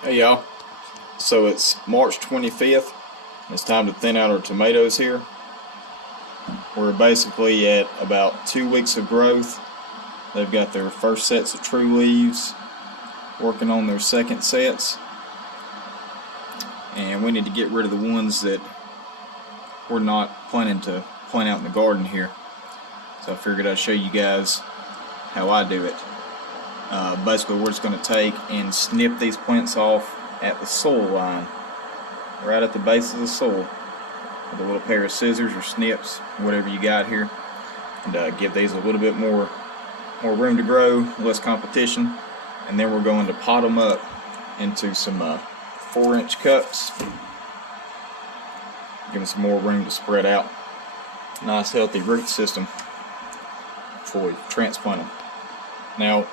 Hey y'all, so it's March 25th. It's time to thin out our tomatoes here. We're basically at about 2 weeks of growth. They've got their first sets of true leaves, working on their second sets, and we need to get rid of the ones that we're not planning to plant out in the garden here. So I figured I'd show you guys how I do it. Basically we're just going to take and snip these plants off at the soil line, right at the base of the soil, with a little pair of scissors or snips, whatever you got here, and give these a little bit more room to grow, less competition. And then we're going to pot them up into some 4-inch cups, give them some more room to spread out. Nice healthy root system before we transplant them. Now,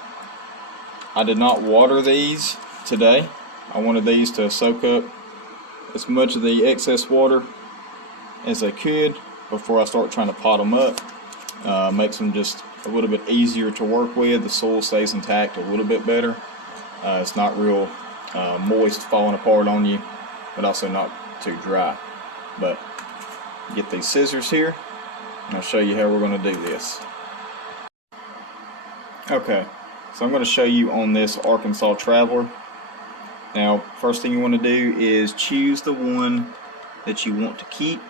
I did not water these today. I wanted these to soak up as much of the excess water as they could before I start trying to pot them up. Makes them just a little bit easier to work with. The soil stays intact a little bit better. It's not real moist, falling apart on you, but also not too dry. But get these scissors here, and I'll show you how we're going to do this. Okay, so I'm going to show you on this Arkansas Traveler. Now, first thing you want to do is choose the one that you want to keep.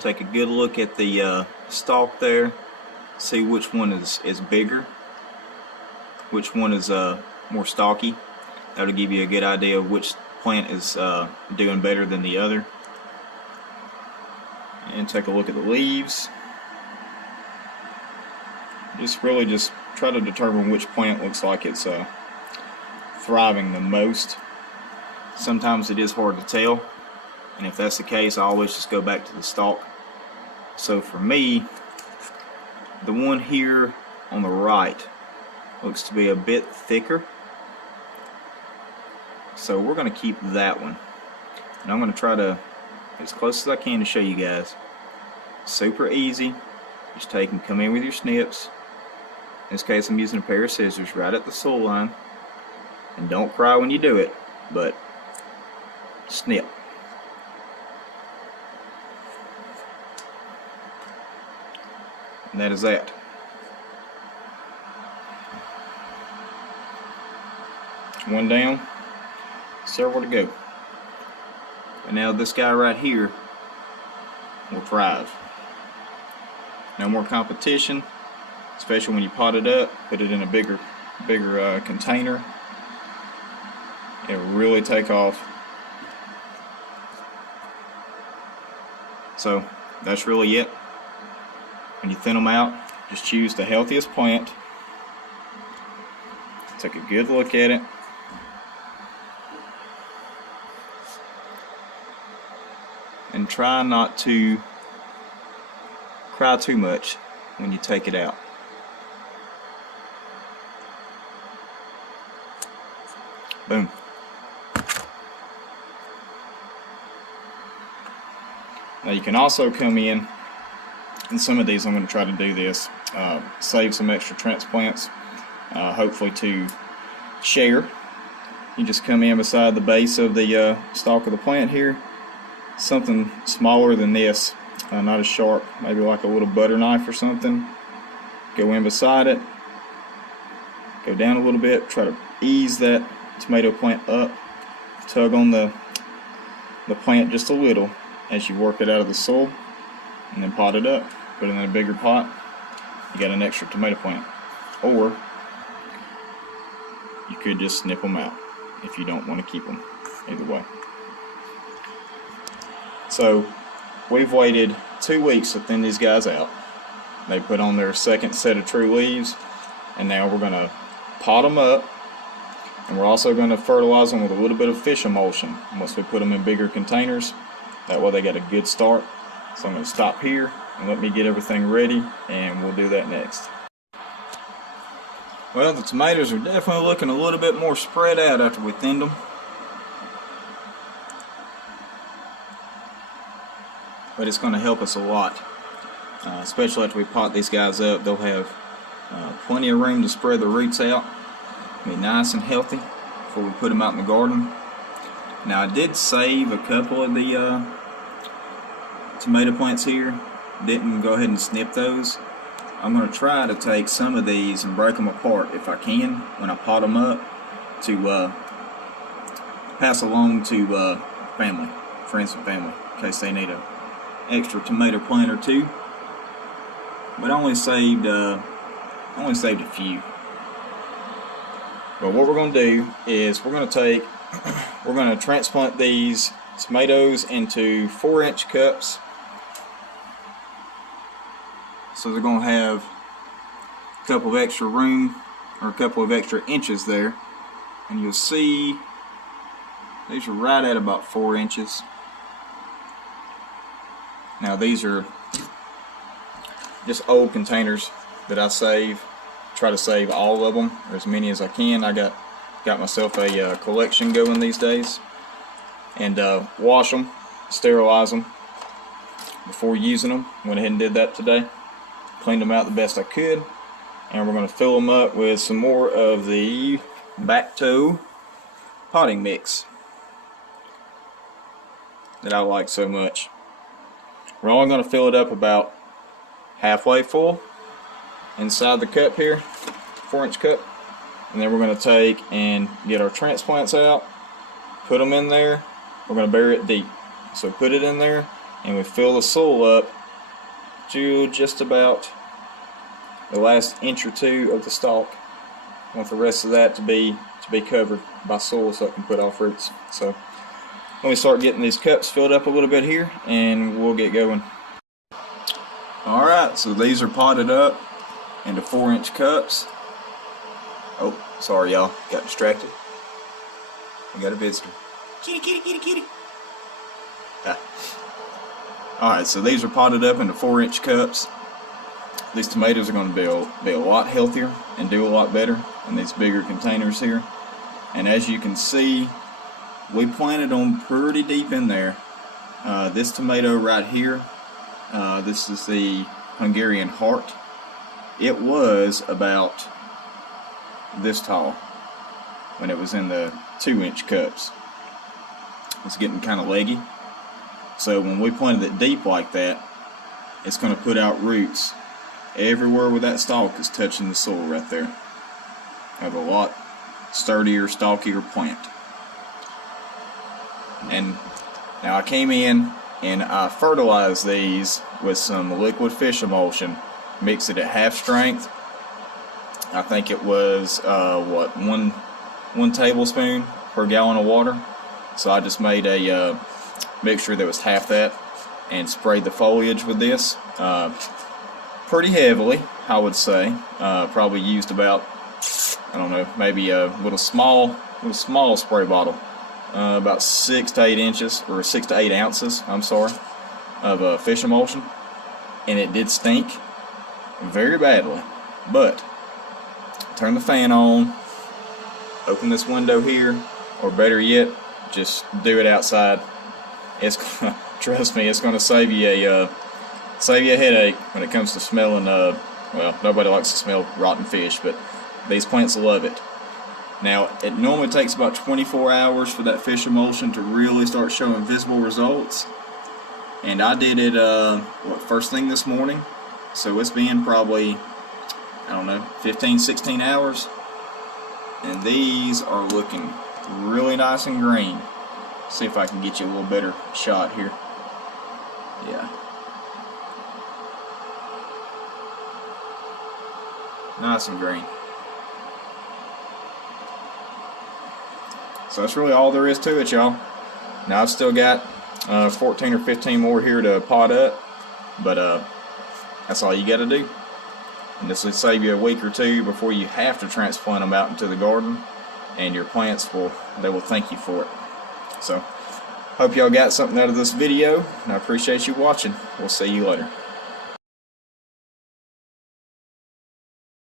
Take a good look at the stalk there. See which one is bigger, which one is more stalky. That'll give you a good idea of which plant is doing better than the other. And take a look at the leaves. Just try to determine which plant looks like it's thriving the most. Sometimes it is hard to tell, and if that's the case, I always just go back to the stalk. So for me, the one here on the right looks to be a bit thicker, so we're going to keep that one, and I'm going to try to, as close as I can, to show you guys. Super easy. Just take and come in with your snips. In this case, I'm using a pair of scissors right at the soil line. And don't cry when you do it, but snip. And that is that. One down, several to go. And now this guy right here will thrive. No more competition, especially when you pot it up. Put it in a bigger container. It'll really take off. So that's really it. When you thin them out, just choose the healthiest plant. Take a good look at it. And try not to cry too much when you take it out. Boom. Now you can also come in, and some of these I'm going to try to do this, save some extra transplants, hopefully to share. You just come in beside the base of the stalk of the plant here, something smaller than this, not as sharp, maybe like a little butter knife or something. Go in beside it, go down a little bit, try to ease that tomato plant up, tug on the plant just a little as you work it out of the soil, and then pot it up, put it in a bigger pot. You got an extra tomato plant. Or you could just snip them out if you don't want to keep them. Either way. So we've waited 2 weeks to thin these guys out. They put on their second set of true leaves, and now we're going to pot them up, and we're also going to fertilize them with a little bit of fish emulsion once we put them in bigger containers. That way they got a good start. So I'm going to stop here and let me get everything ready, and we'll do that next. Well, the tomatoes are definitely looking a little bit more spread out after we thinned them. But it's going to help us a lot, especially after we pot these guys up. They'll have plenty of room to spread the roots out, be nice and healthy before we put them out in the garden. Now I did save a couple of the tomato plants here. Didn't go ahead and snip those. I'm going to try to take some of these and break them apart if I can when I pot them up to pass along to family, friends and family, in case they need an extra tomato plant or two. But I only saved a few. But what we're going to do is we're going to transplant these tomatoes into 4-inch cups. So they're going to have a couple of extra room, or a couple of extra inches there. And you'll see these are right at about 4 inches. Now these are just old containers that I save. Try to save all of them, or as many as I can. I got myself a collection going these days. And wash them, sterilize them before using them. Went ahead and did that today. Cleaned them out the best I could. And we're going to fill them up with some more of the back toe potting mix that I like so much. We're only going to fill it up about halfway full inside the cup here, 4-inch cup, and then we're going to take and get our transplants out, put them in there. We're going to bury it deep, so put it in there and we fill the soil up to just about the last inch or two of the stalk. I want the rest of that to be covered by soil so it can put off roots. So let me start getting these cups filled up a little bit here and we'll get going. Alright, so these are potted up into 4-inch cups. Oh, sorry y'all, got distracted. We got a visitor. Kitty, kitty, kitty, kitty. Ah. Alright, so these are potted up into 4-inch cups. These tomatoes are going to be a lot healthier and do a lot better in these bigger containers here. And as you can see, we planted them pretty deep in there. This tomato right here, this is the Hungarian heart. It was about this tall when it was in the 2-inch cups. It's getting kind of leggy. So when we planted it deep like that, it's going to put out roots everywhere where that stalk is touching the soil right there. Have a lot sturdier, stalkier plant. And now I came in and I fertilized these with some liquid fish emulsion, mixed it at half strength. I think it was one tablespoon per gallon of water. So I just made a mixture that was half that and sprayed the foliage with this pretty heavily, I would say. Probably used about, I don't know, maybe a little small spray bottle, about 6 to 8 inches, or 6 to 8 ounces, I'm sorry, of fish emulsion, and it did stink very badly. But turn the fan on, open this window here, or better yet, just do it outside. It's gonna, trust me, it's going to save you a headache when it comes to smelling. Well, nobody likes to smell rotten fish, but these plants love it. Now, it normally takes about 24 hours for that fish emulsion to really start showing visible results. And I did it first thing this morning, so it's been probably, I don't know, 15-16 hours, and these are looking really nice and green. See if I can get you a little better shot here. Yeah, nice and green. So that's really all there is to it, y'all. Now I've still got 14 or 15 more here to pot up, but that's all you got to do. And this will save you a week or two before you have to transplant them out into the garden, and your plants will thank you for it. So hope y'all got something out of this video, and I appreciate you watching. We'll see you later.